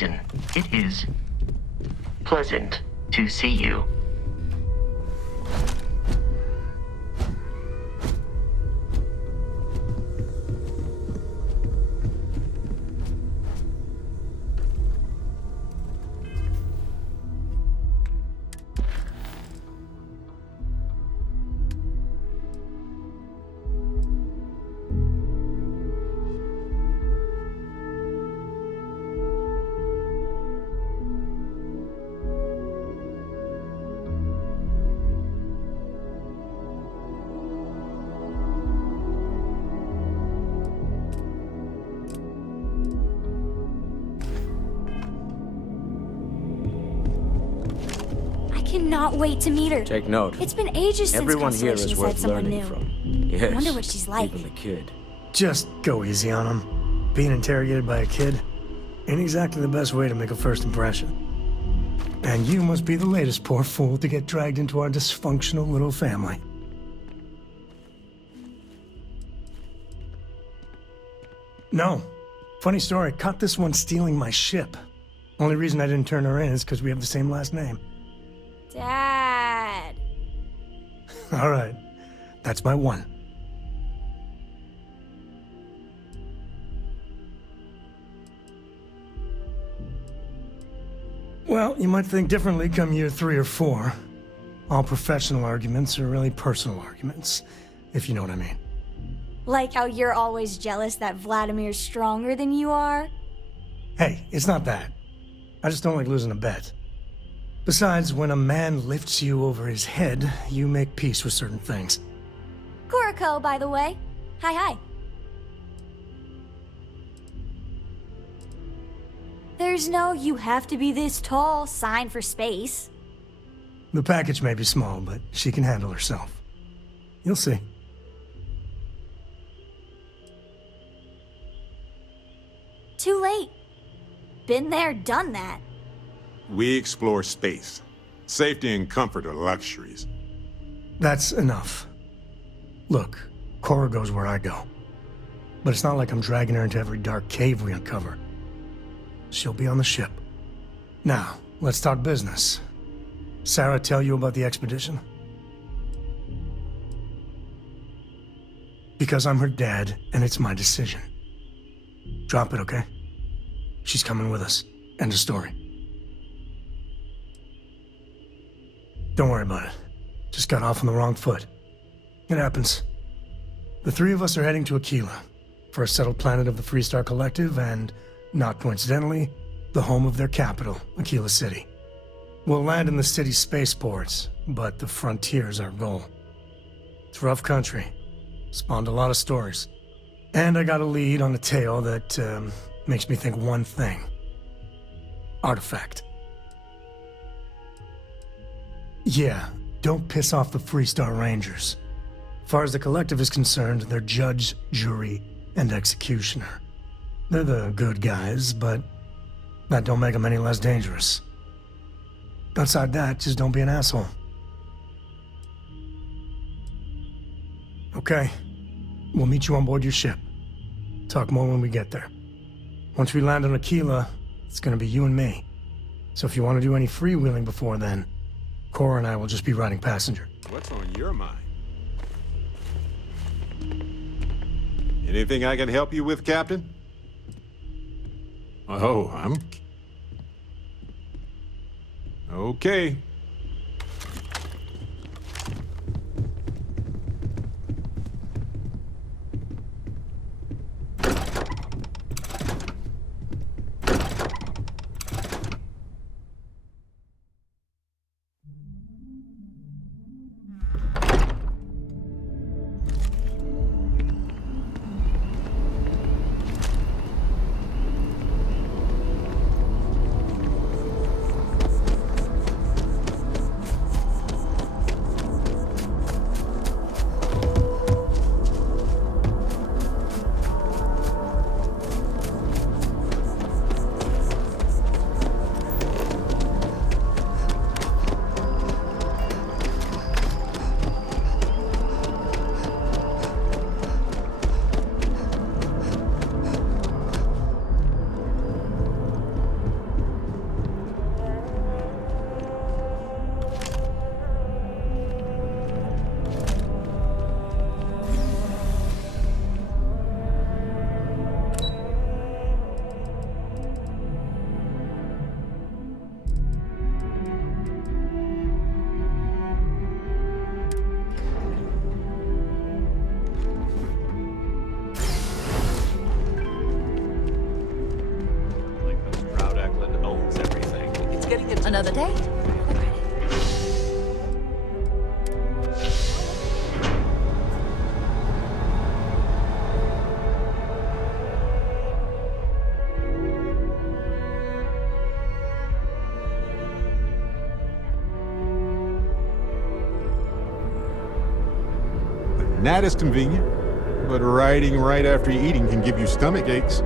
Captain. It is pleasant to see you. Cannot wait to meet her. Take note. It's been ages since Everyone here Constellation is has worth had someone learning new. from. Yes. I wonder what she's like. Even the kid. Just go easy on him. Being interrogated by a kid ain't exactly the best way to make a first impression. And you must be the latest poor fool to get dragged into our dysfunctional little family. No. Funny story, caught this one stealing my ship. Only reason I didn't turn her in is because we have the same last name. Dad. All right. That's my one. Well, you might think differently come year 3 or 4. All professional arguments are really personal arguments, if you know what I mean. Like how you're always jealous that Vladimir's stronger than you are? Hey, it's not that. I just don't like losing a bet. Besides, when a man lifts you over his head, you make peace with certain things. Kuriko, by the way. Hi. There's no "you have to be this tall" sign for space. The package may be small, but she can handle herself. You'll see. Too late. Been there, done that. We explore space. Safety and comfort are luxuries. That's enough. Look, Cora goes where I go. But it's not like I'm dragging her into every dark cave we uncover. She'll be on the ship. Now, let's talk business. Sarah tell you about the expedition? Because I'm her dad, and it's my decision. Drop it, okay? She's coming with us. End of story. Don't worry about it. Just got off on the wrong foot. It happens. The 3 of us are heading to Aquila, first settled planet of the Freestar Collective, and, not coincidentally, the home of their capital, Aquila City. We'll land in the city's spaceports, but the frontier's our goal. It's rough country. Spawned a lot of stories. And I got a lead on a tale that, makes me think one thing. Artifact. Yeah, don't piss off the Freestar Rangers. As far as the Collective is concerned, they're judge, jury, and executioner. They're the good guys, but that don't make them any less dangerous. Outside that, just don't be an asshole. Okay, we'll meet you on board your ship. Talk more when we get there. Once we land on Aquila, it's gonna be you and me. So if you want to do any freewheeling before then, Cora and I will just be riding passenger. What's on your mind? Anything I can help you with, Captain? Oh, I'm... Okay. And that is convenient, but writing right after eating can give you stomach aches.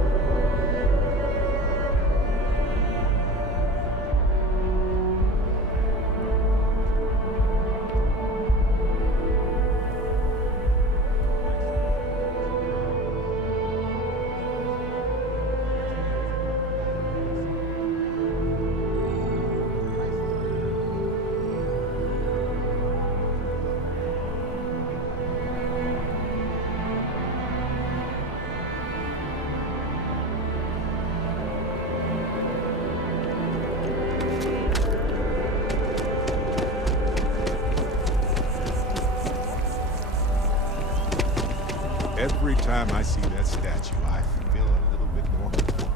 Every time I see that statue, I feel a little bit more hopeful.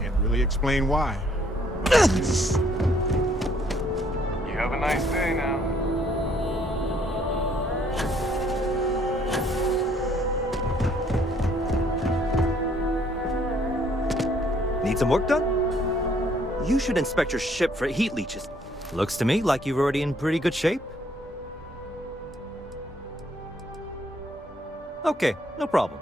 Can't really explain why. You have a nice day now. Need some work done? You should inspect your ship for heat leeches. Looks to me like you're already in pretty good shape. Okay, no problem.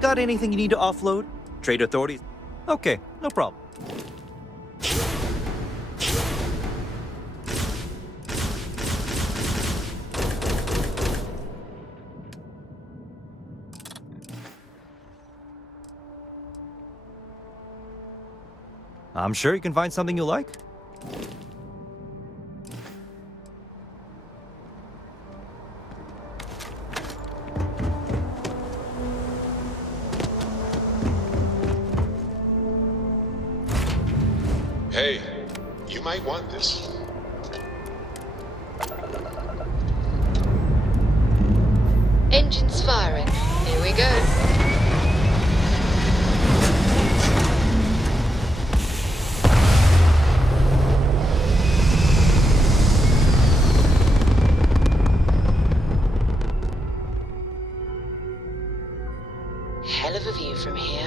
Got anything you need to offload? Trade authorities? Okay, no problem. I'm sure you can find something you like. Hey, you might want this. Engines firing. Here we go. Hell of a view from here.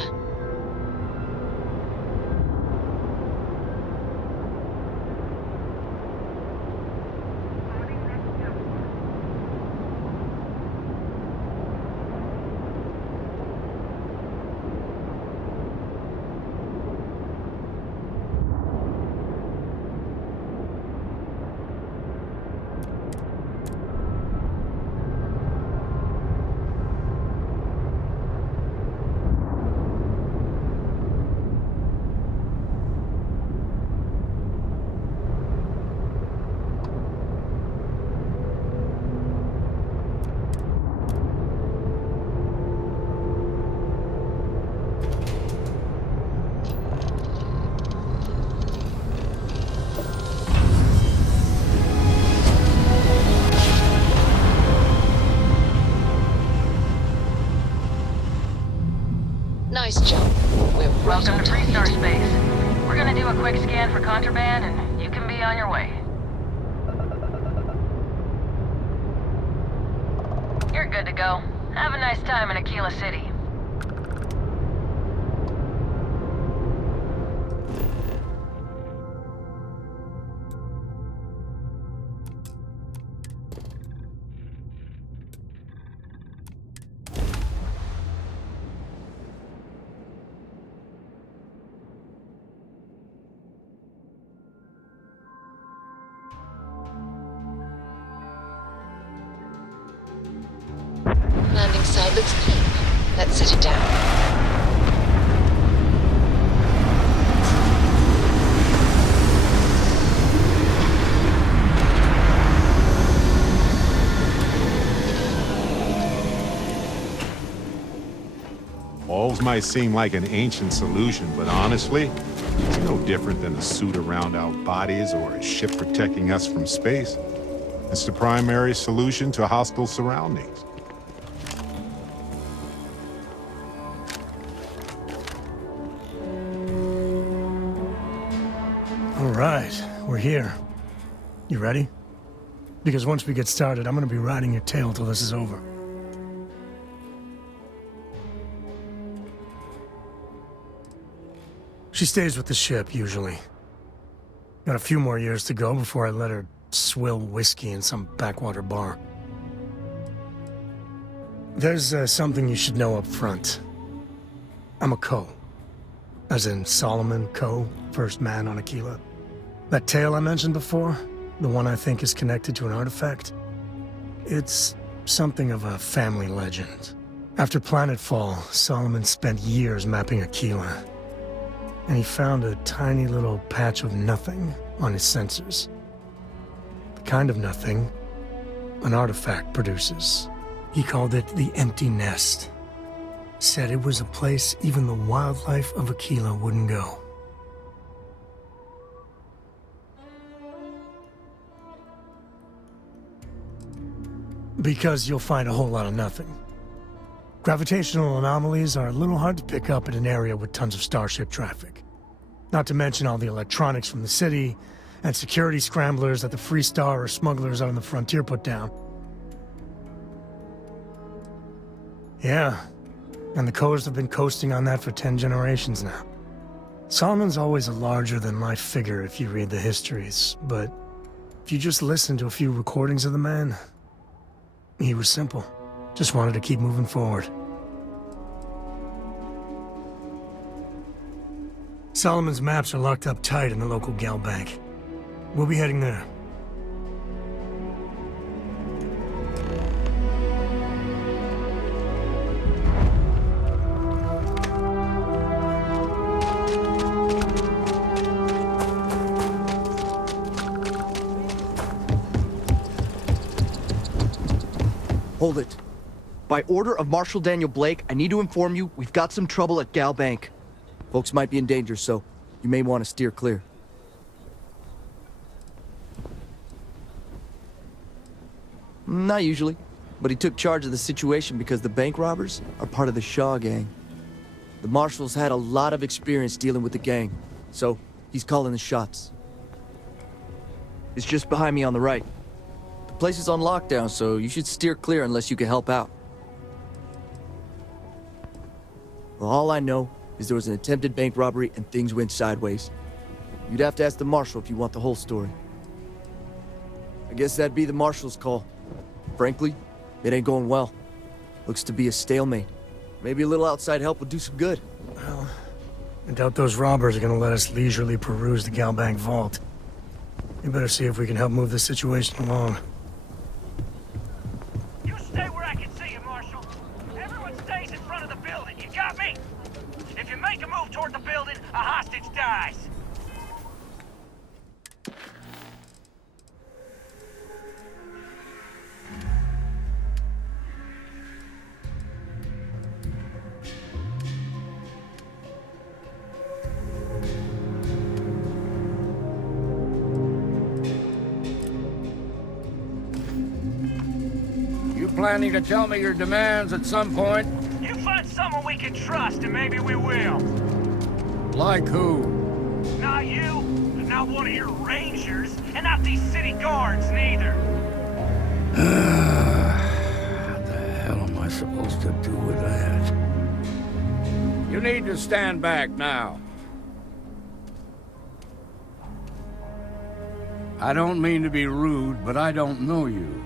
Nice job. We're right Welcome on to Freestar target. Space. We're gonna do a quick scan for contraband, and you can be on your way. You're good to go. Have a nice time in Aquila City. Landing side looks clean. Let's set it down. Walls might seem like an ancient solution, but honestly, it's no different than a suit around our bodies or a ship protecting us from space. It's the primary solution to hostile surroundings. All right, we're here. You ready? Because once we get started, I'm gonna be riding your tail till this is over. She stays with the ship, usually. Got a few more years to go before I let her swill whiskey in some backwater bar. There's something you should know up front. I'm a Co. As in Solomon Co., first man on Aquila. That tale I mentioned before, the one I think is connected to an artifact, it's something of a family legend. After planetfall, Solomon spent years mapping Aquila, and he found a tiny little patch of nothing on his sensors. The kind of nothing an artifact produces. He called it the Empty Nest. Said it was a place even the wildlife of Aquila wouldn't go. Because you'll find a whole lot of nothing. Gravitational anomalies are a little hard to pick up in an area with tons of starship traffic. Not to mention all the electronics from the city, and security scramblers that the Free Star or smugglers out on the frontier put down. Yeah, and the Coors have been coasting on that for 10 generations now. Solomon's always a larger-than-life figure if you read the histories, but if you just listen to a few recordings of the man, he was simple. Just wanted to keep moving forward. Solomon's maps are locked up tight in the local gal bank. We'll be heading there. Hold it. By order of Marshal Daniel Blake, I need to inform you we've got some trouble at Gal Bank. Folks might be in danger, so you may want to steer clear. Not usually, but he took charge of the situation because the bank robbers are part of the Shaw gang. The Marshal's had a lot of experience dealing with the gang, so he's calling the shots. It's just behind me on the right. The place is on lockdown, so you should steer clear unless you can help out. Well, all I know is there was an attempted bank robbery and things went sideways. You'd have to ask the Marshal if you want the whole story. I guess that'd be the Marshal's call. Frankly, it ain't going well. Looks to be a stalemate. Maybe a little outside help would do some good. Well, I doubt those robbers are gonna let us leisurely peruse the gal bank vault. We better see if we can help move this situation along. You stay where I can see you, Marshal. Everyone stays in front of the building, you got me? If you make a move toward the building, a hostage dies. Planning to tell me your demands at some point? You find someone we can trust, and maybe we will. Like who? Not you, not one of your rangers, and not these city guards, neither. What the hell am I supposed to do with that? You need to stand back now. I don't mean to be rude, but I don't know you.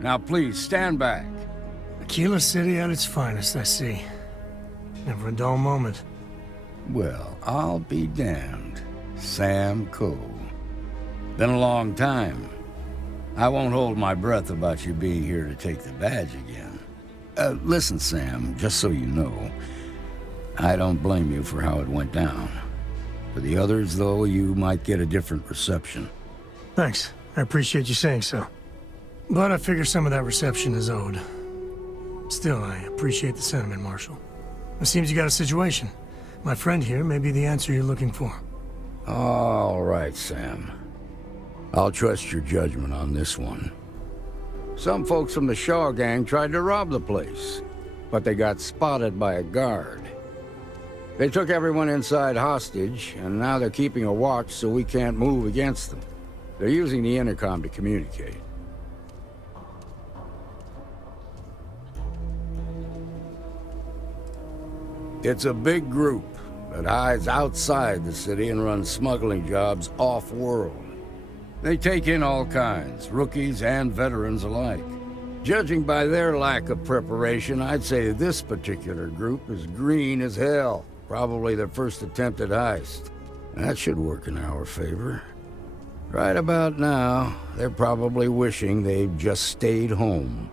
Now please, stand back. Aquila City at its finest, I see. Never a dull moment. Well, I'll be damned. Sam Coe. Been a long time. I won't hold my breath about you being here to take the badge again. Listen, Sam, just so you know, I don't blame you for how it went down. For the others, though, you might get a different reception. Thanks. I appreciate you saying so. But I figure some of that reception is owed. Still, I appreciate the sentiment, Marshal. It seems you got a situation. My friend here may be the answer you're looking for. All right, Sam. I'll trust your judgment on this one. Some folks from the Shaw gang tried to rob the place, but they got spotted by a guard. They took everyone inside hostage, and now they're keeping a watch so we can't move against them. They're using the intercom to communicate. It's a big group that hides outside the city and runs smuggling jobs off-world. They take in all kinds, rookies and veterans alike. Judging by their lack of preparation, I'd say this particular group is green as hell. Probably their first attempt at heist. That should work in our favor. Right about now, they're probably wishing they'd just stayed home.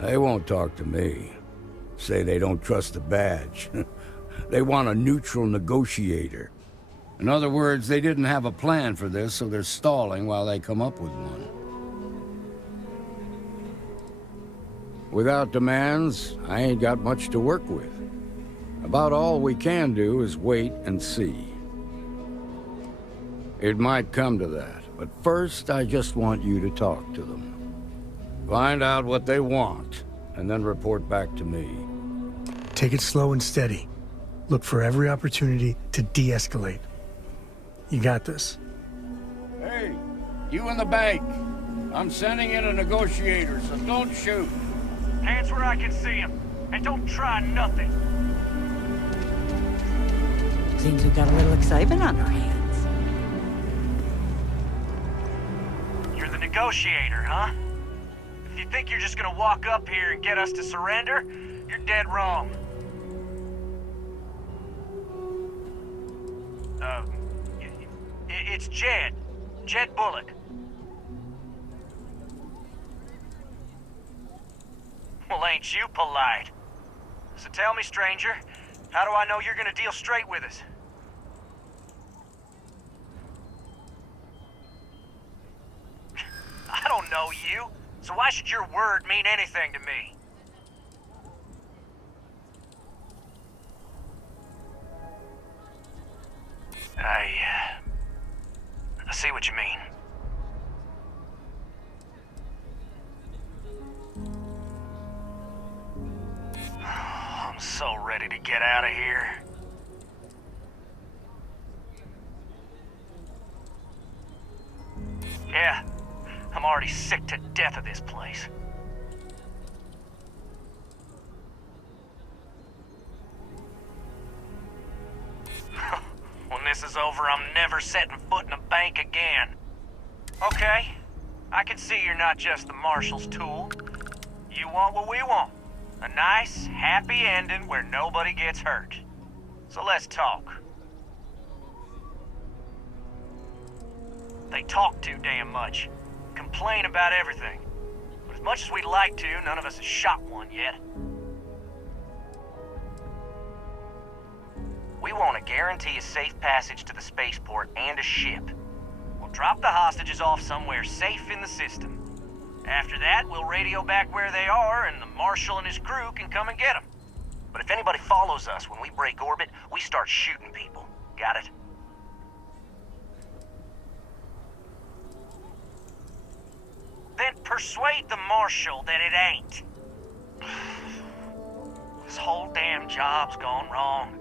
They won't talk to me. Say they don't trust the badge. They want a neutral negotiator. In other words, they didn't have a plan for this, so they're stalling while they come up with one. Without demands, I ain't got much to work with. About all we can do is wait and see. It might come to that, but first I just want you to talk to them. Find out what they want, and then report back to me. Take it slow and steady. Look for every opportunity to de-escalate. You got this. Hey, you in the bank. I'm sending in a negotiator, so don't shoot. Hands where I can see him, and don't try nothing. Seems we've got a little excitement on our hands. You're the negotiator, huh? If you think you're just gonna walk up here and get us to surrender, you're dead wrong. It's Jed. Jed Bullock. Well, ain't you polite? So tell me, stranger, how do I know you're gonna deal straight with us? I don't know you, so why should your word mean anything to me? I see what you mean. I'm so ready to get out of here. Yeah, I'm already sick to death of this place. When this is over, I'm never setting foot in a bank again. Okay, I can see you're not just the Marshal's tool. You want what we want. A nice, happy ending where nobody gets hurt. So let's talk. They talk too damn much. Complain about everything. But as much as we'd like to, none of us has shot one yet. We want to guarantee a safe passage to the spaceport and a ship. We'll drop the hostages off somewhere safe in the system. After that, we'll radio back where they are, and the Marshal and his crew can come and get them. But if anybody follows us when we break orbit, we start shooting people. Got it? Then persuade the Marshal that it ain't. This whole damn job's gone wrong.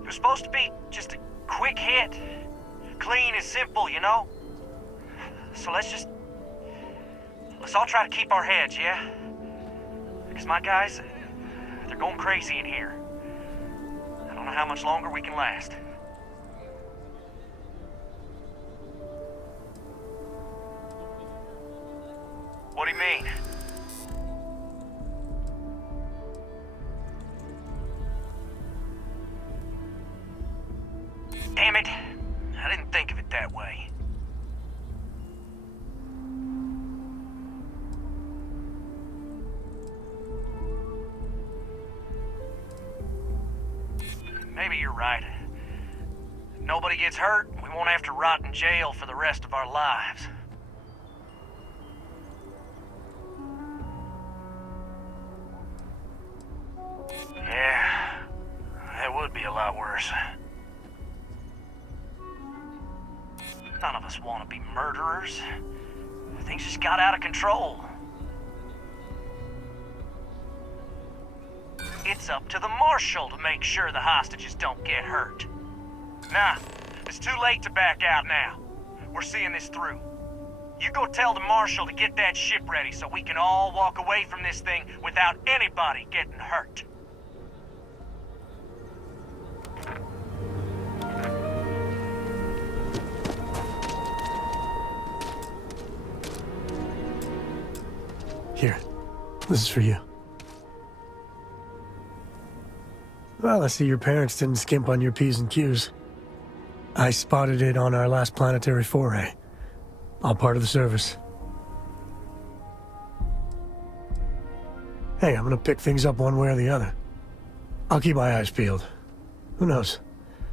It was supposed to be just a quick hit. Clean and simple, you know? So let's all try to keep our heads, yeah? Because my guys, they're going crazy in here. I don't know how much longer we can last. What do you mean? Damn it. I didn't think of it that way. Maybe you're right. Nobody gets hurt, we won't have to rot in jail for the rest of our lives. Yeah, that would be a lot worse. None of us want to be murderers. Things just got out of control. It's up to the Marshal to make sure the hostages don't get hurt. Nah, it's too late to back out now. We're seeing this through. You go tell the Marshal to get that ship ready so we can all walk away from this thing without anybody getting hurt. Here, this is for you. Well, I see your parents didn't skimp on your P's and Q's. I spotted it on our last planetary foray. All part of the service. Hey, I'm gonna pick things up one way or the other. I'll keep my eyes peeled. Who knows?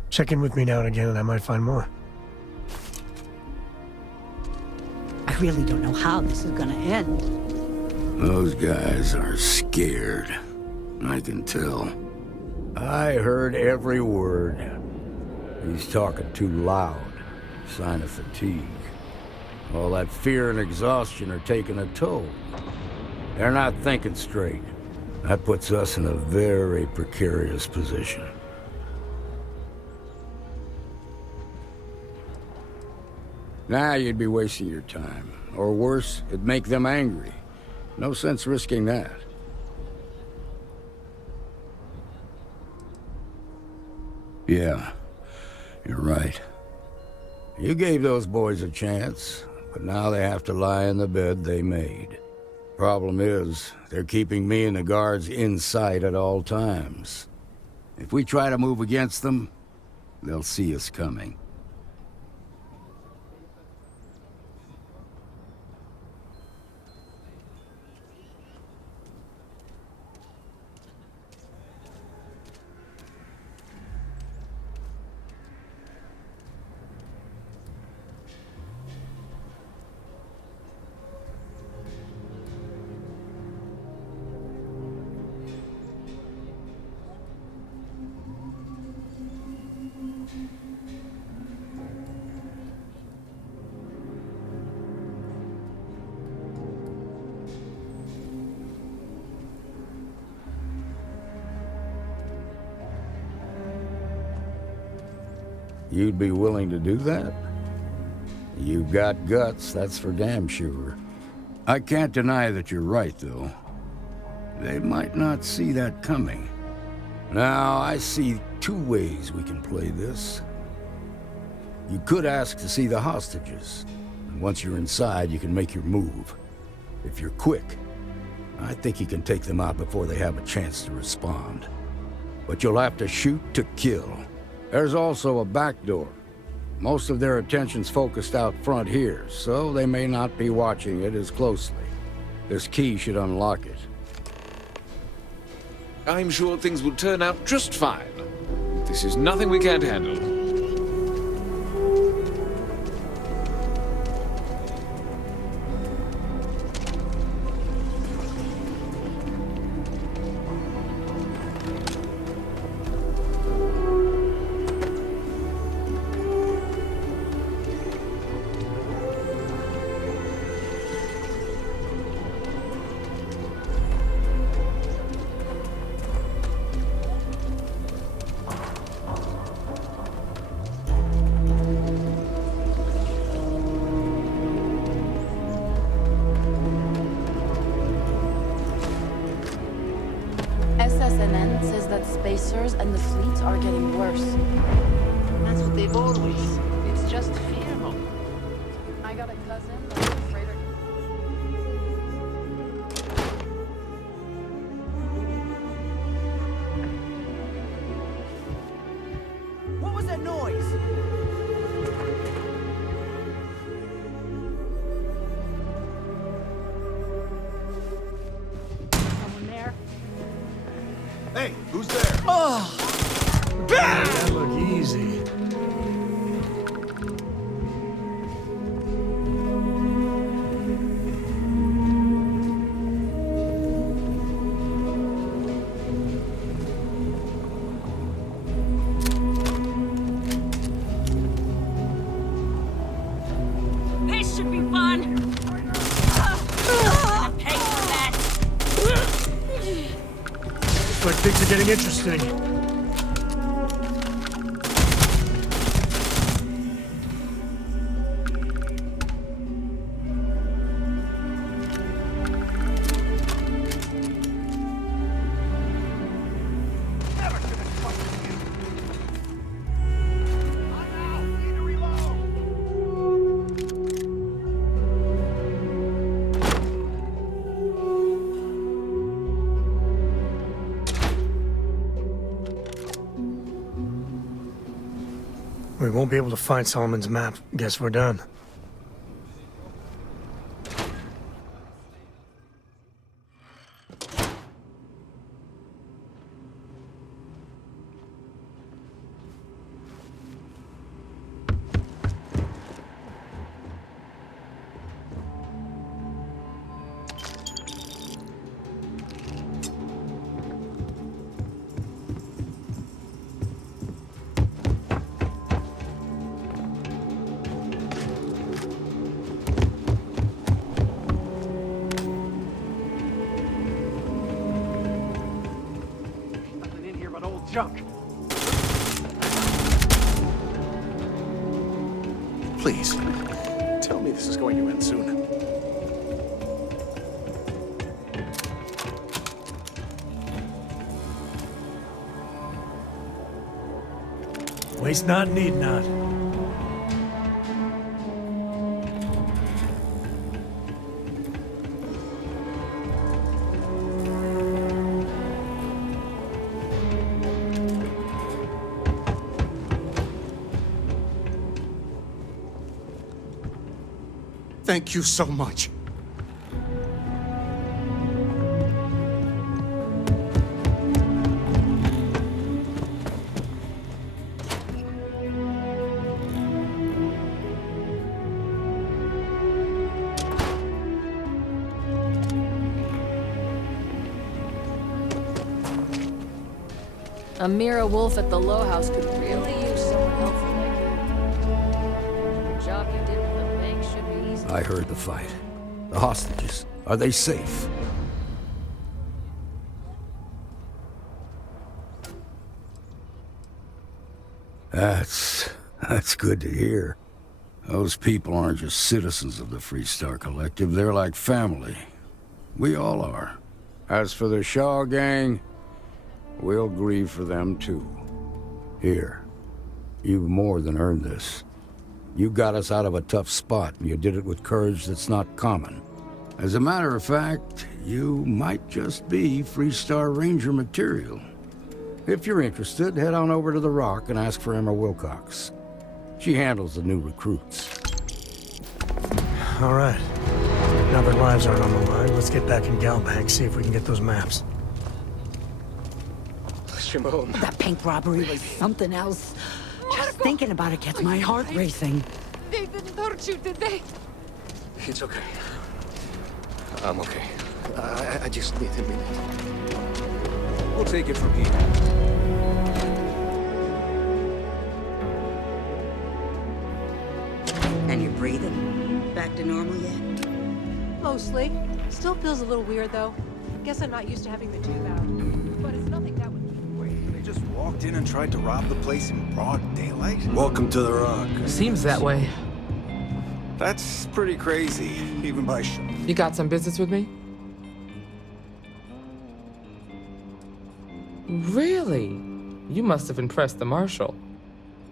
Check in with me now and again and I might find more. I really don't know how this is gonna end. Those guys are scared. I can tell. I heard every word. He's talking too loud. Sign of fatigue. All that fear and exhaustion are taking a toll. They're not thinking straight. That puts us in a very precarious position. Now you'd be wasting your time. Or worse, it'd make them angry. No sense risking that. Yeah, you're right. You gave those boys a chance, but now they have to lie in the bed they made. Problem is, they're keeping me and the guards in sight at all times. If we try to move against them, they'll see us coming. You'd be willing to do that? You've got guts, that's for damn sure. I can't deny that you're right, though. They might not see that coming. Now, I see two ways we can play this. You could ask to see the hostages. And once you're inside, you can make your move. If you're quick, I think you can take them out before they have a chance to respond. But you'll have to shoot to kill. There's also a back door. Most of their attention's focused out front here, so they may not be watching it as closely. This key should unlock it. I'm sure things will turn out just fine. This is nothing we can't handle. CNN says that spacers and the fleet are getting worse. That's what they've always. It's just fear mongering. I got a cousin that's a freighter. What was that noise? Someone there? Hey, who's there? Oh! That look easy. This should be fun! Gonna pay for that! Looks like things are getting interesting. We won't be able to find Solomon's map. Guess we're done. Junk. Please, tell me this is going to end soon. Waste not, need not. Thank you so much. Amira Wolf at the Low House could really use someone helpful like you. The job you did with the bank should be easy. I heard the fight. The hostages, are they safe? That's good to hear. Those people aren't just citizens of the Freestar Collective, they're like family. We all are. As for the Shaw gang, we'll grieve for them too. Here, you've more than earned this. You got us out of a tough spot, and you did it with courage that's not common. As a matter of fact, you might just be Freestar Ranger material. If you're interested, head on over to the Rock and ask for Emma Wilcox. She handles the new recruits. All right. Now that lives aren't on the line, let's get back in Galbank, see if we can get those maps. Shimon. That bank robbery was something else. Just thinking about it gets my heart racing. They didn't hurt you, did they? It's okay. I'm okay. I just need a minute. We'll take it from here. And you're breathing. Back to normal yet? Mostly. Still feels a little weird, though. Guess I'm not used to having the tube out. But it's nothing that would... Wait, they just walked in and tried to rob the place in broad daylight? Welcome to the Rock. Seems that way. That's pretty crazy, even by You got some business with me? Really? You must have impressed the Marshal.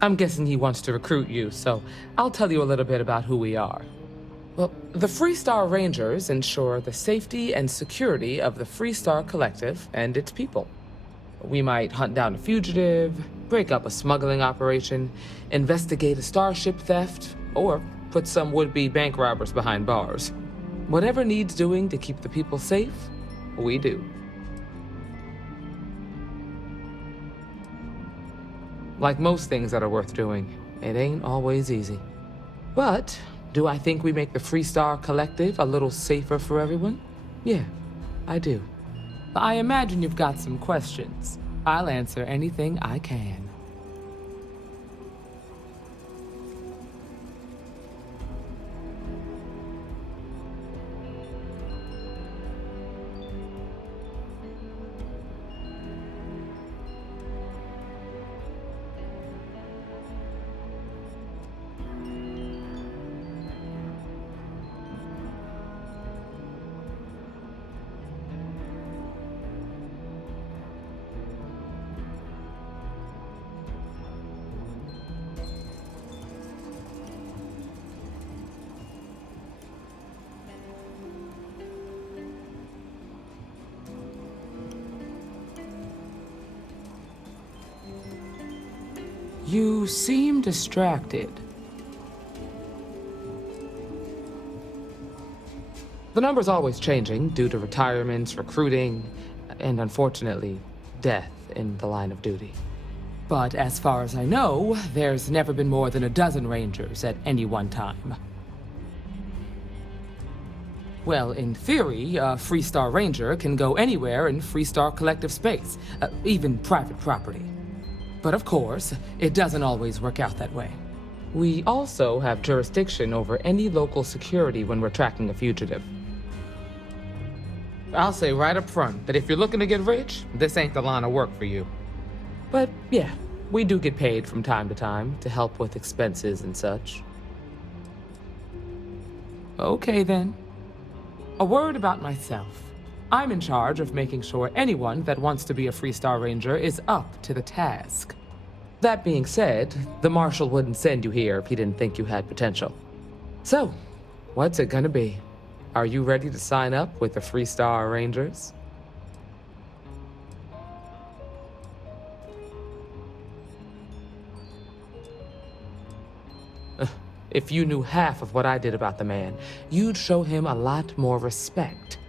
I'm guessing he wants to recruit you, so I'll tell you a little bit about who we are. Well, the Freestar Rangers ensure the safety and security of the Freestar Collective and its people. We might hunt down a fugitive, break up a smuggling operation, investigate a starship theft, or put some would-be bank robbers behind bars. Whatever needs doing to keep the people safe, we do. Like most things that are worth doing, it ain't always easy. But do I think we make the Freestar Collective a little safer for everyone? Yeah, I do. I imagine you've got some questions. I'll answer anything I can. You seem distracted. The number's always changing due to retirements, recruiting, and unfortunately, death in the line of duty. But as far as I know, there's never been more than a dozen Rangers at any one time. Well, in theory, a Freestar Ranger can go anywhere in Freestar Collective space, even private property. But of course, it doesn't always work out that way. We also have jurisdiction over any local security when we're tracking a fugitive. I'll say right up front that if you're looking to get rich, this ain't the line of work for you. But yeah, we do get paid from time to time to help with expenses and such. Okay then. A word about myself. I'm in charge of making sure anyone that wants to be a Freestar Ranger is up to the task. That being said, the Marshal wouldn't send you here if he didn't think you had potential. So, what's it gonna be? Are you ready to sign up with the Freestar Rangers? If you knew half of what I did about the man, you'd show him a lot more respect.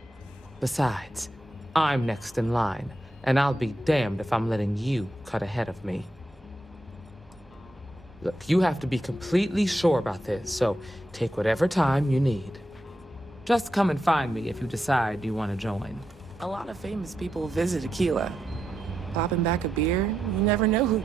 Besides, I'm next in line, and I'll be damned if I'm letting you cut ahead of me. Look, you have to be completely sure about this, so take whatever time you need. Just come and find me if you decide you want to join. A lot of famous people visit Aquila. Popping back a beer, you never know who...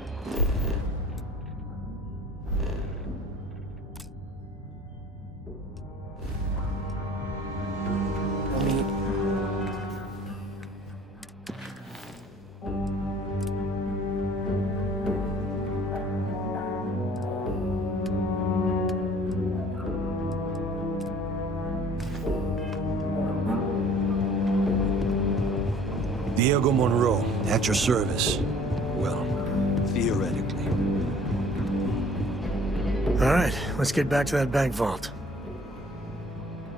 Diego Monroe, at your service. Well, theoretically. All right, let's get back to that bank vault.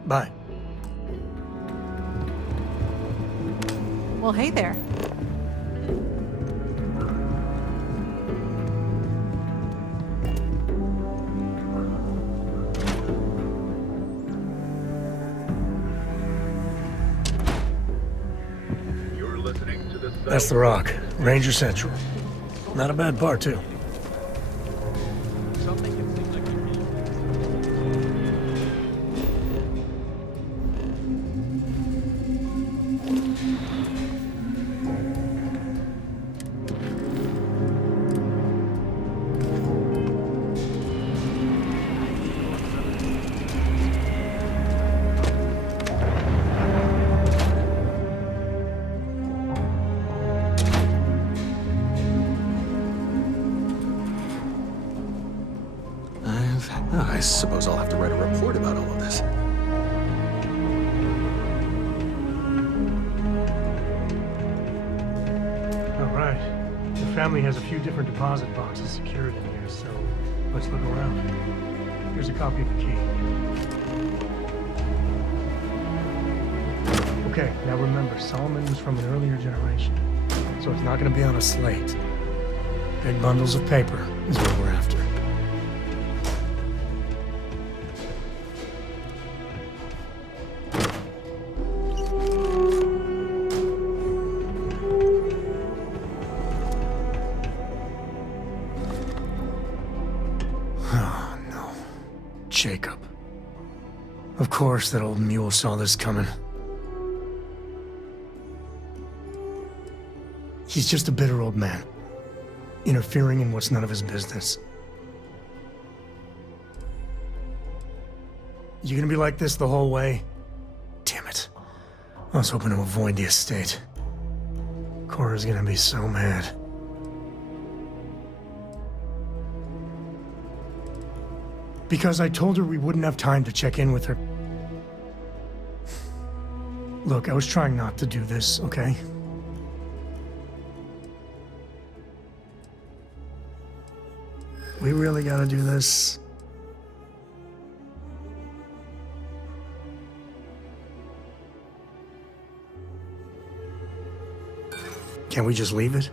Bye. Well, hey there. That's the Rock, Ranger Central. Not a bad bar, too. I suppose I'll have to write a report about all of this. All right. right. The family has a few different deposit boxes secured in here, so let's look around. Here's a copy of the key. Okay, now remember, Solomon was from an earlier generation, so it's not going to be on a slate. Big bundles of paper is what we're after. Oh, no. Jacob. Of course that old mule saw this coming. He's just a bitter old man, interfering in what's none of his business. You gonna be like this the whole way? Damn it. I was hoping to avoid the estate. Cora's gonna be so mad. Because I told her we wouldn't have time to check in with her. Look, I was trying not to do this, okay? We really gotta do this. Can't we just leave it?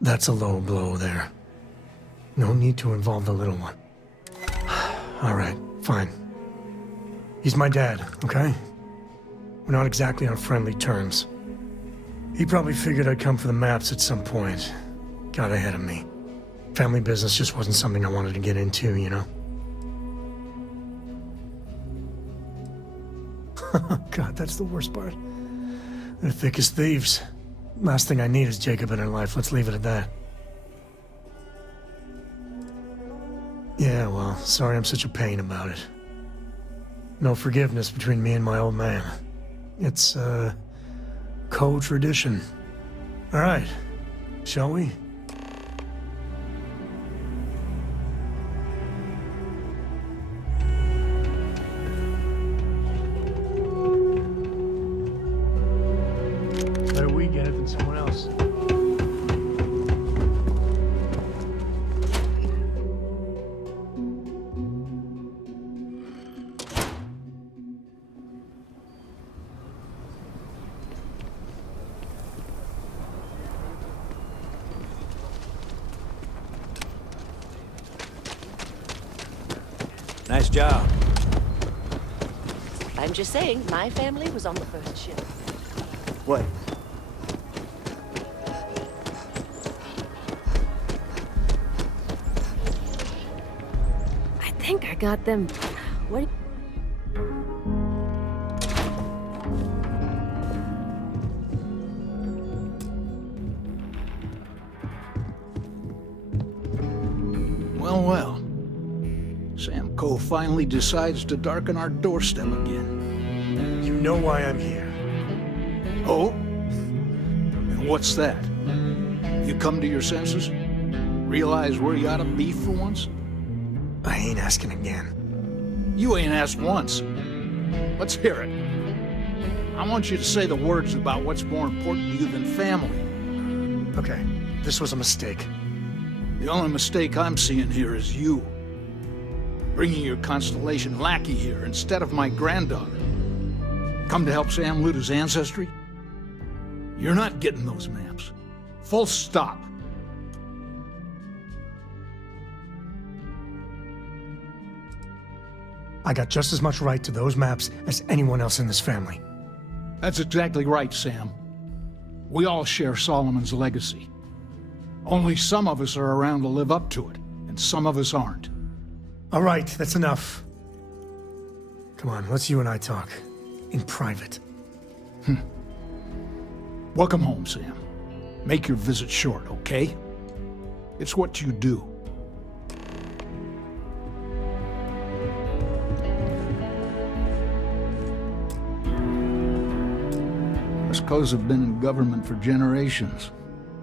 That's a low blow there. No need to involve the little one. All right, fine. He's my dad, okay? We're not exactly on friendly terms. He probably figured I'd come for the maps at some point. Got ahead of me. Family business just wasn't something I wanted to get into, you know? God, that's the worst part. They're thick as thieves. Last thing I need is Jacob in her life. Let's leave it at that. Yeah, well, sorry I'm such a pain about it. No forgiveness between me and my old man. It's, co-tradition. All right, shall we? Better we get it than someone else. Nice job. I'm just saying, my family was on the first ship. What? I think I got them. What? Well, well. Sam Coe finally decides to darken our doorstep again. You know why I'm here. Oh? And what's that? You come to your senses? Realize where you ought to be for once? I ain't asking again. You ain't asked once. Let's hear it. I want you to say the words about what's more important to you than family. Okay, this was a mistake. The only mistake I'm seeing here is you. Bringing your Constellation lackey here instead of my granddaughter. Come to help Sam loot his ancestry? You're not getting those maps. Full stop. I got just as much right to those maps as anyone else in this family. That's exactly right, Sam. We all share Solomon's legacy. Only some of us are around to live up to it, and some of us aren't. All right, that's enough. Come on, let's you and I talk. In private. Welcome home, Sam. Make your visit short, okay? It's what you do. Us Coes have been in government for generations,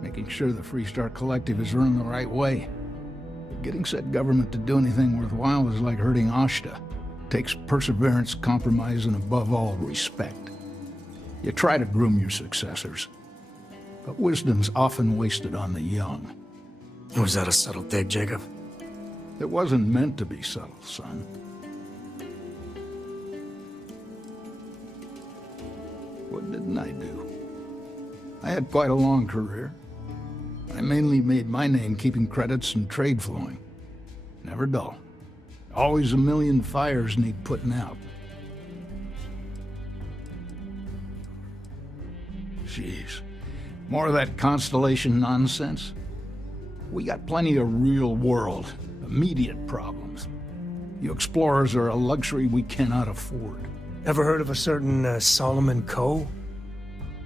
making sure the Freestar Collective is run the right way. Getting said government to do anything worthwhile is like hurting Ashta. takes perseverance, compromise, and above all, respect. You try to groom your successors, but wisdom's often wasted on the young. Was that a subtle dig, Jacob? It wasn't meant to be subtle, son. What didn't I do? I had quite a long career. I mainly made my name keeping credits and trade flowing. Never dull. Always a million fires need putting out. Jeez. More of that Constellation nonsense? We got plenty of real-world, immediate problems. You explorers are a luxury we cannot afford. Ever heard of a certain Solomon Coe?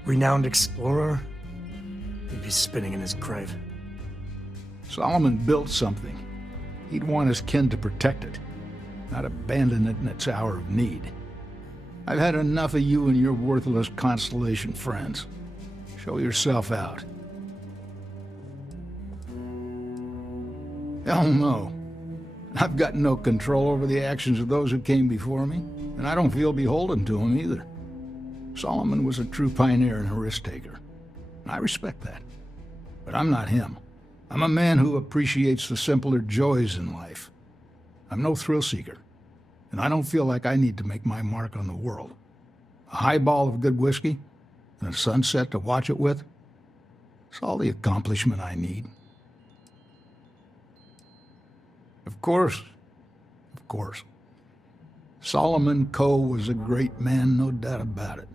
Renowned explorer? He'd be spinning in his grave. Solomon built something. He'd want his kin to protect it, not abandon it in its hour of need. I've had enough of you and your worthless Constellation friends. Show yourself out. Hell no. I've got no control over the actions of those who came before me, and I don't feel beholden to them either. Solomon was a true pioneer and a risk-taker. I respect that. But I'm not him. I'm a man who appreciates the simpler joys in life. I'm no thrill-seeker, and I don't feel like I need to make my mark on the world. A highball of good whiskey, and a sunset to watch it with, it's all the accomplishment I need. Of course. Solomon Coe was a great man, no doubt about it.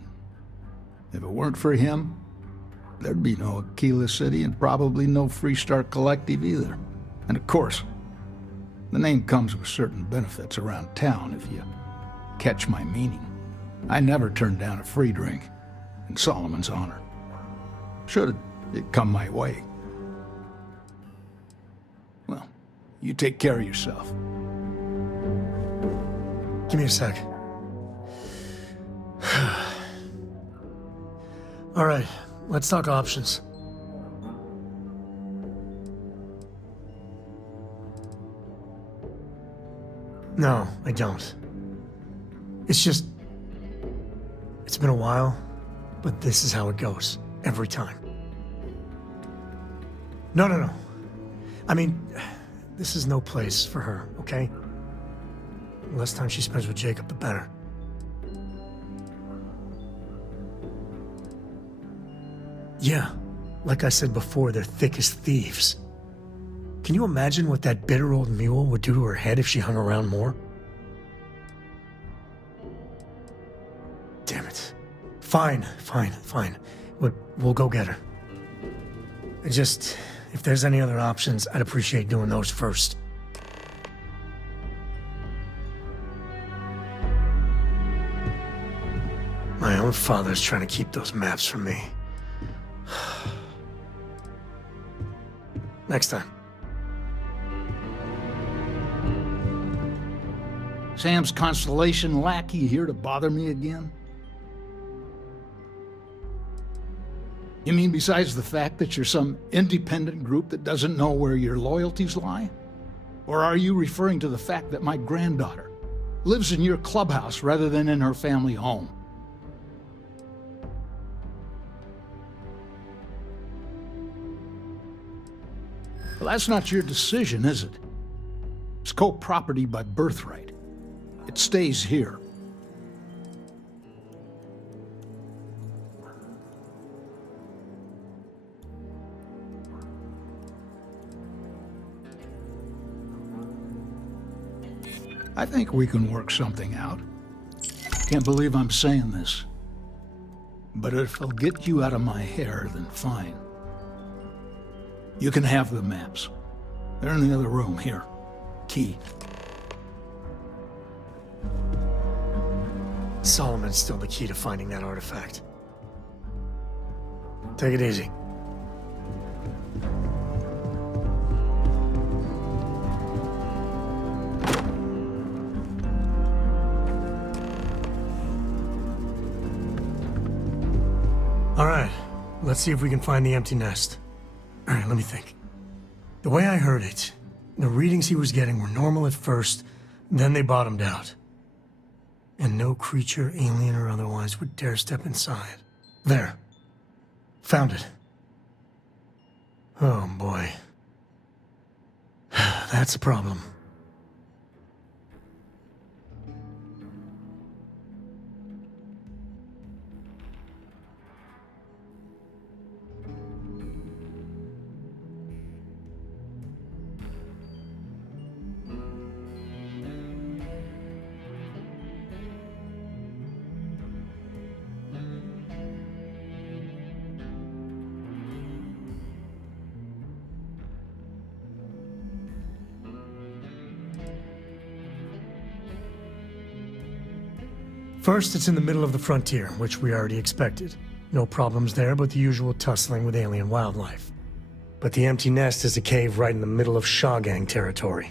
If it weren't for him, there'd be no Aquila City and probably no Freestar Collective either. And of course, the name comes with certain benefits around town if you catch my meaning. I never turned down a free drink, in Solomon's honor. Should it come my way. Well, you take care of yourself. Give me a sec. All right, let's talk options. No, I don't. It's just... It's been a while, but this is how it goes. Every time. No. I mean, this is no place for her, okay? The less time she spends with Jacob, the better. Yeah, like I said before, they're thick as thieves. Can you imagine what that bitter old mule would do to her head if she hung around more? Damn it. Fine. We'll go get her. Just, if there's any other options, I'd appreciate doing those first. My own father's trying to keep those maps from me. Next time. Sam's Constellation lackey here to bother me again? You mean besides the fact that you're some independent group that doesn't know where your loyalties lie? Or are you referring to the fact that my granddaughter lives in your clubhouse rather than in her family home? Well, that's not your decision, is it? It's co-property by birthright. It stays here. I think we can work something out. Can't believe I'm saying this. But if it'll get you out of my hair, then fine. You can have the maps. They're in the other room, here. Key. Solomon's still the key to finding that artifact. Take it easy. All right, let's see if we can find the empty nest. All right, let me think. The way I heard it, the readings he was getting were normal at first, then they bottomed out. And no creature, alien or otherwise, would dare step inside. There. Found it. Oh boy. That's a problem. First, it's in the middle of the frontier, which we already expected. No problems there, but the usual tussling with alien wildlife. But the empty nest is a cave right in the middle of Shaw Gang territory.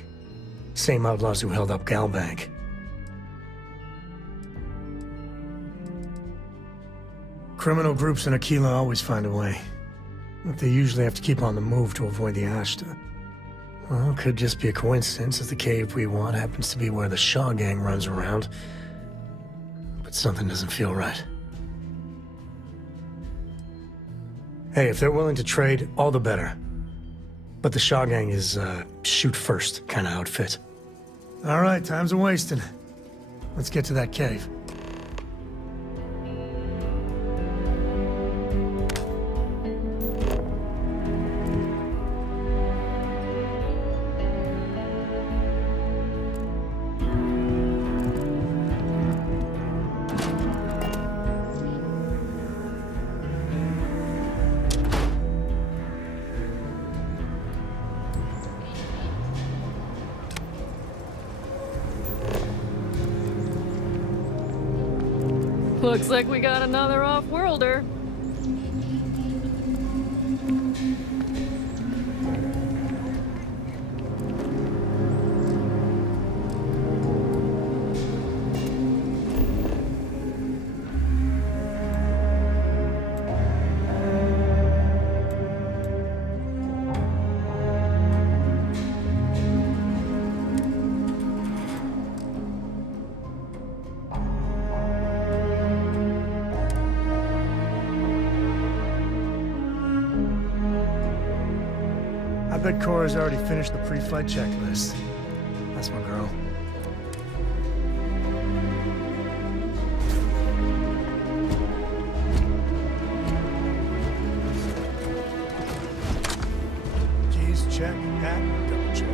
Same outlaws who held up Galbank. Criminal groups in Aquila always find a way. But they usually have to keep on the move to avoid the Ashta. Well, it could just be a coincidence, as the cave we want happens to be where the Shaw Gang runs around. But something doesn't feel right. Hey, if they're willing to trade, all the better. But the Shaw Gang is, shoot first kind of outfit. All right, time's a-wasting. Let's get to that cave. Looks like we got another off-worlder. I bet Cora's already finished the pre-flight checklist. That's my girl. Keys check, hat double check.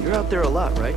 You're out there a lot, right?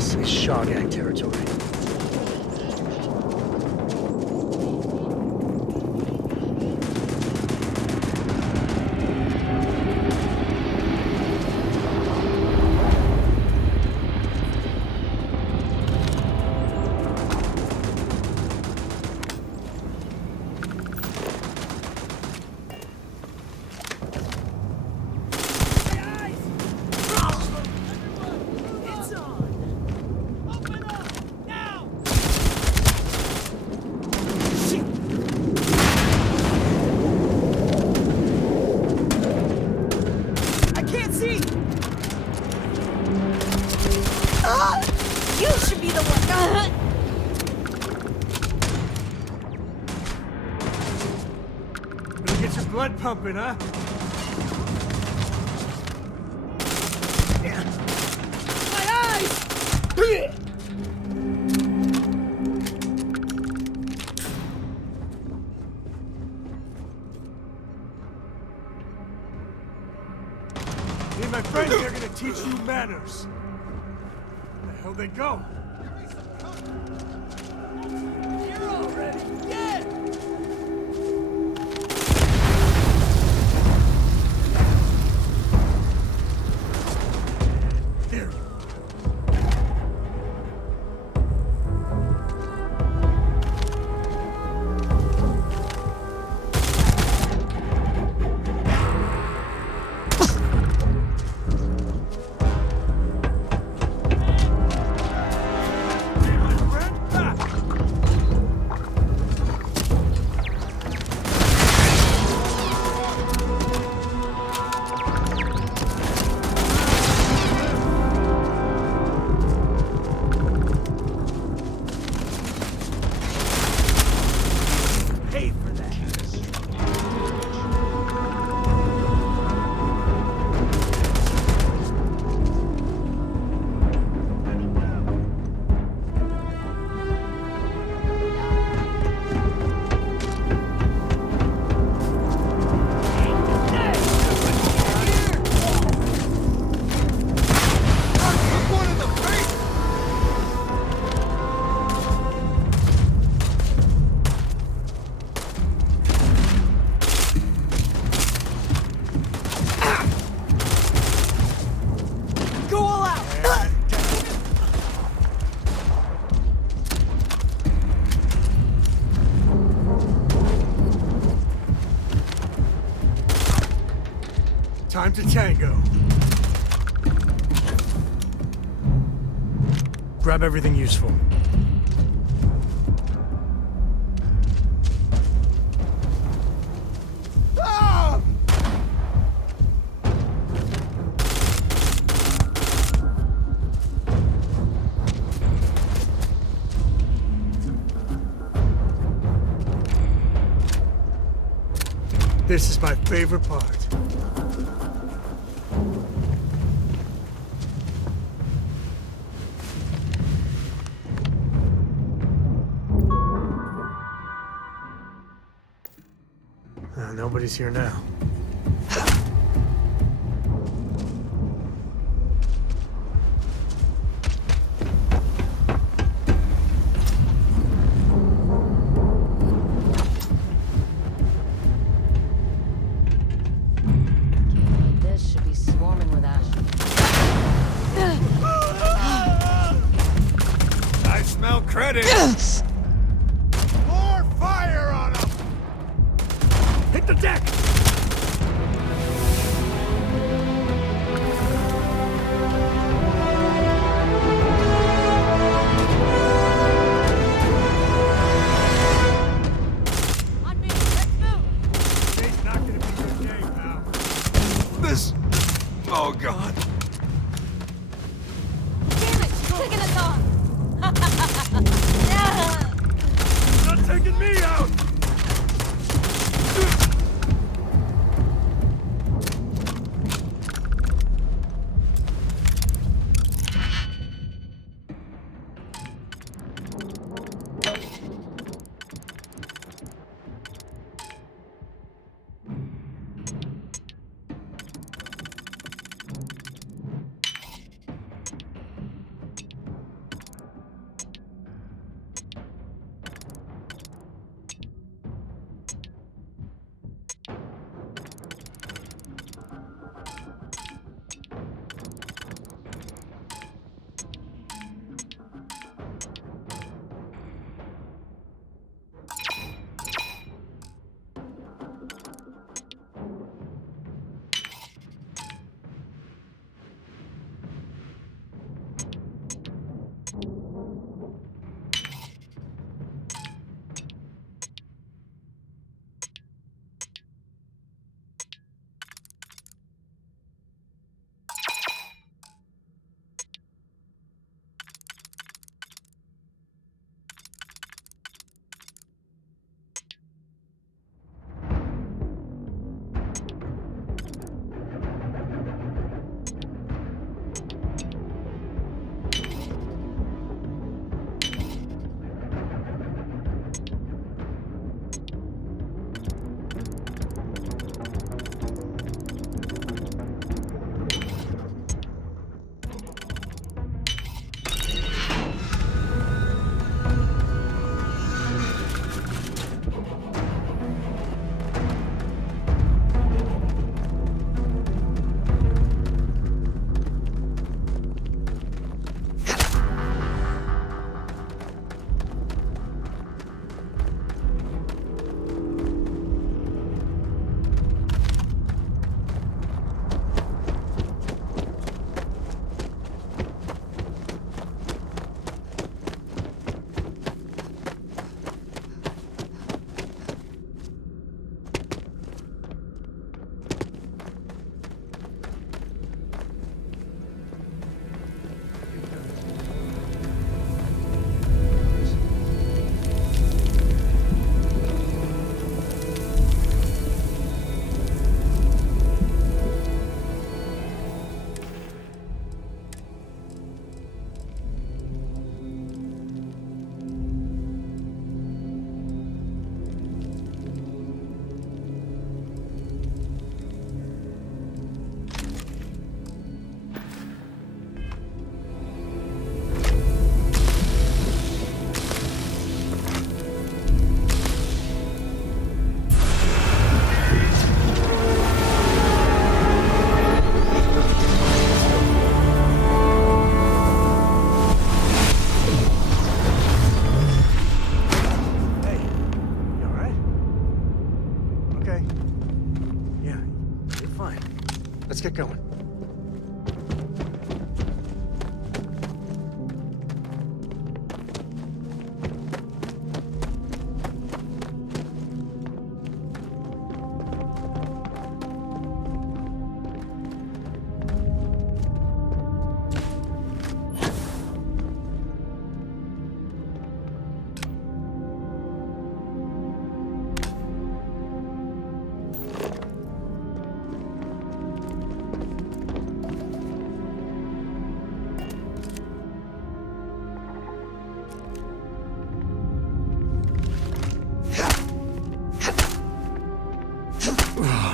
This is Shaw Gang territory. You should be the one. Gonna get your blood pumping, huh? My eyes! Me and my friends are gonna teach you manners. Where the hell they go? Here already! Yeah! Here. Time to tango. Grab everything useful. Ah! This is my favorite part. Nobody's here now. This should be swarming with ash. I smell credit. More fire on them! Hit the deck! On me, let's move! Today's not gonna be your day, pal. This... Oh, God. Damn it! Taking us off!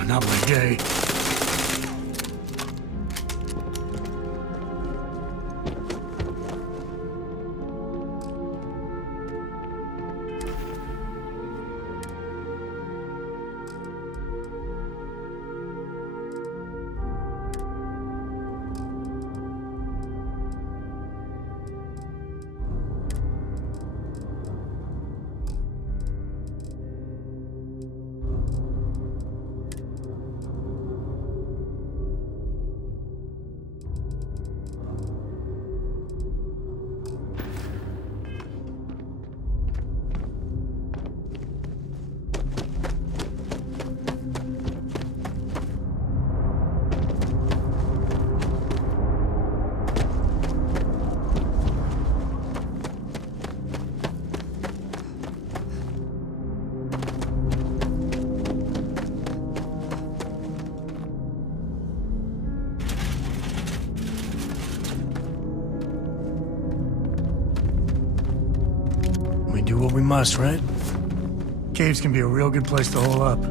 not my day. We do what we must, right? Caves can be a real good place to hole up.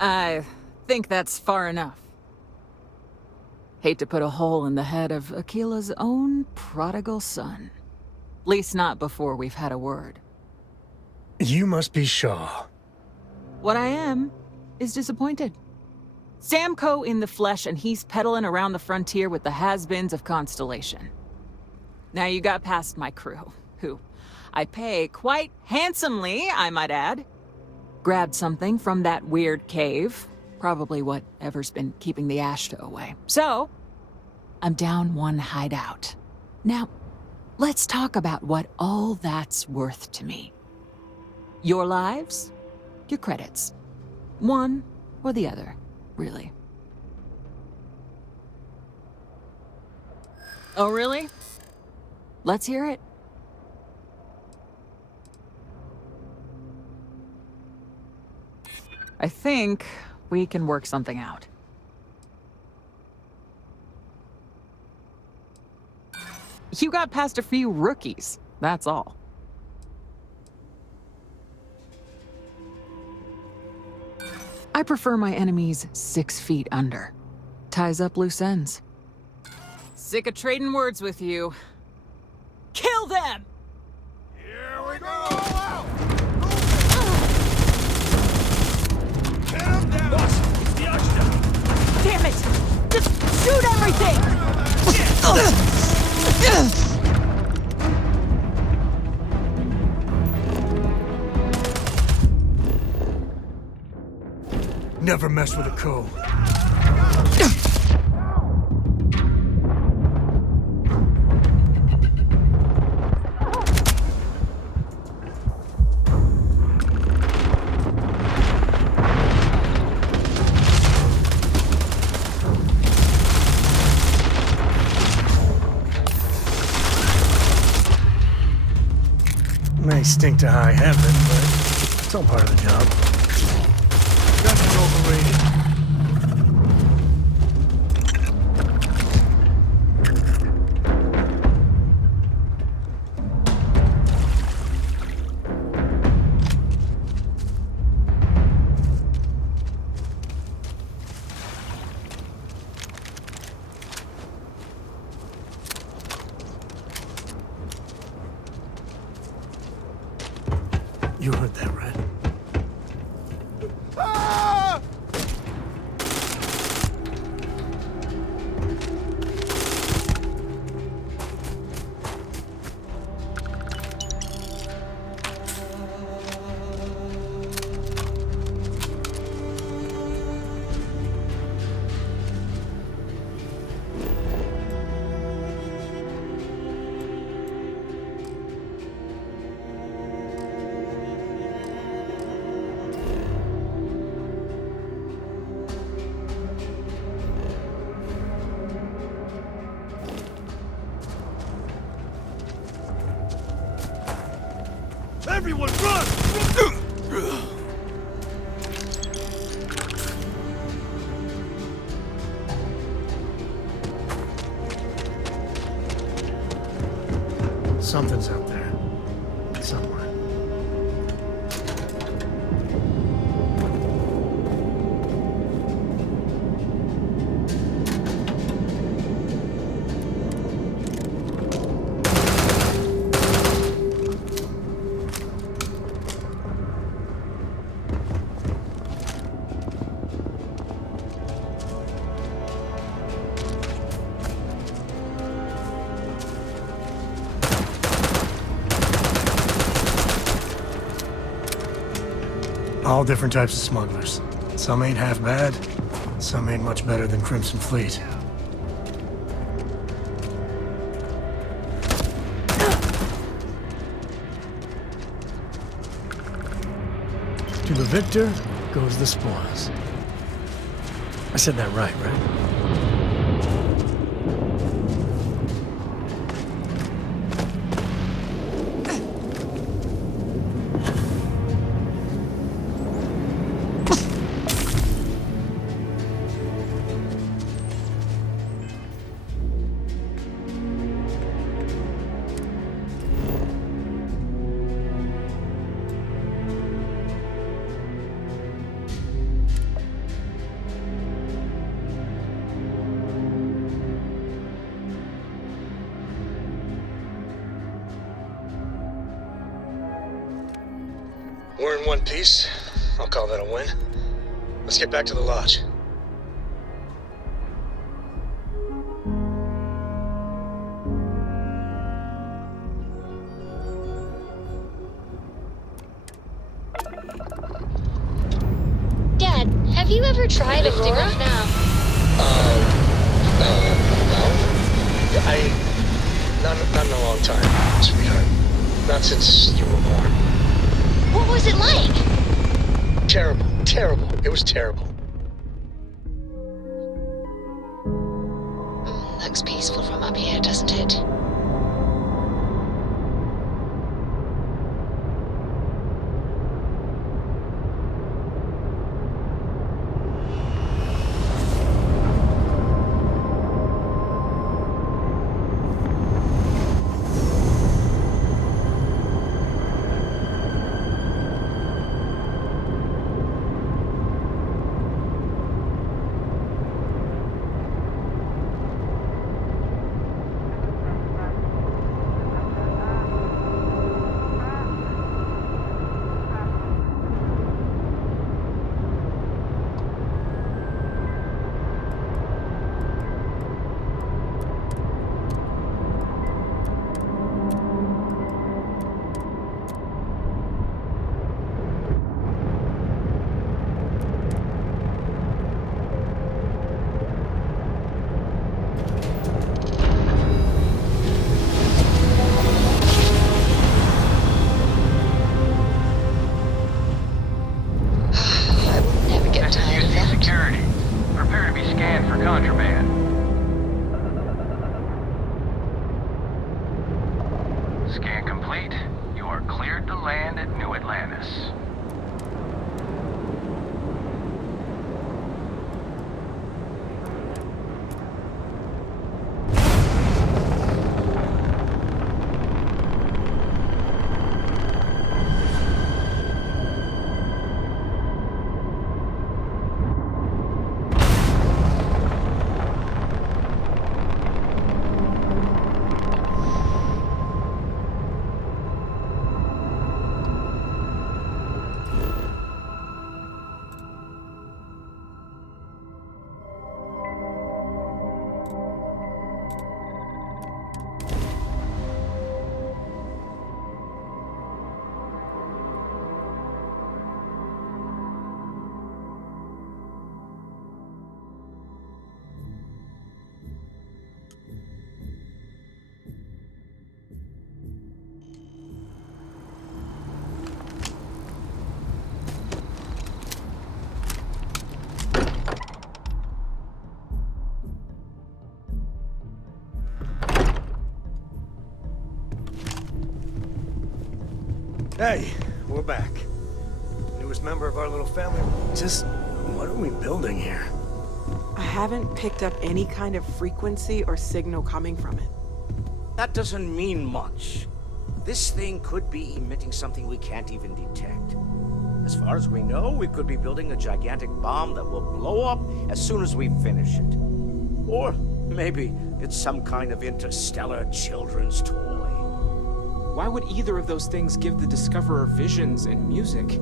I think that's far enough. Hate to put a hole in the head of Aquila's own prodigal son. Least not before we've had a word. You must be Shaw. What I am is disappointed. Samco in the flesh, and he's peddling around the frontier with the has-beens of Constellation. Now you got past my crew, who I pay quite handsomely, I might add. Grabbed something from that weird cave. Probably whatever's been keeping the Ashta away. So, I'm down one hideout. Now, let's talk about what all that's worth to me. Your lives, your credits. One or the other, really. Oh, really? Let's hear it. I think we can work something out. You got past a few rookies, that's all. I prefer my enemies 6 feet under. Ties up loose ends. Sick of trading words with you. Kill them! Here we go! Damn it! Just shoot everything! Never mess with a co. May stink to high heaven, but it's all part of the job. Guns are overrated. You heard that, right? Ah! Everyone run! Something's out there. Somewhere. All different types of smugglers. Some ain't half bad, some ain't much better than Crimson Fleet. To the victor goes the spoils. I said that right? We're in one piece. I'll call that a win. Let's get back to the lodge. Dad, have you ever tried lifting off now? Not in a long time, sweetheart. Not since you were born. What was it like? Terrible. It was terrible. Looks peaceful from up here, doesn't it? Hey, we're back. Newest member of our little family. Just, what are we building here? I haven't picked up any kind of frequency or signal coming from it. That doesn't mean much. This thing could be emitting something we can't even detect. As far as we know, we could be building a gigantic bomb that will blow up as soon as we finish it. Or maybe it's some kind of interstellar children's toy. Why would either of those things give the Discoverer visions and music?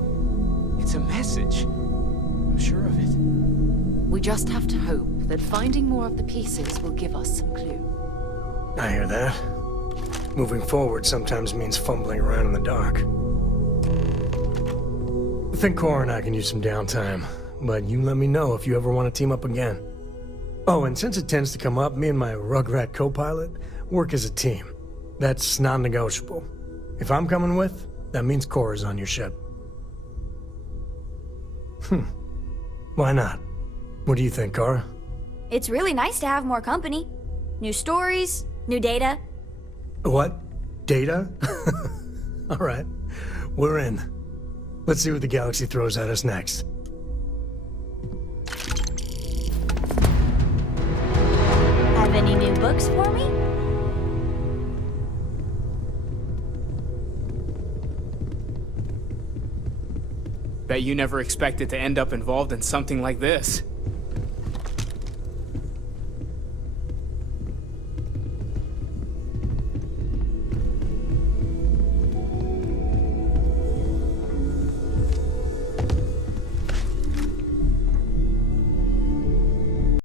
It's a message. I'm sure of it. We just have to hope that finding more of the pieces will give us some clue. I hear that. Moving forward sometimes means fumbling around in the dark. I think Cora and I can use some downtime, but you let me know if you ever want to team up again. Oh, and since it tends to come up, me and my Rugrat co-pilot work as a team. That's non-negotiable. If I'm coming with, that means Cora's on your ship. Why not? What do you think, Cora? It's really nice to have more company. New stories, new data. What? Data? All right, we're in. Let's see what the galaxy throws at us next. Have any new books for me? Bet you never expected to end up involved in something like this.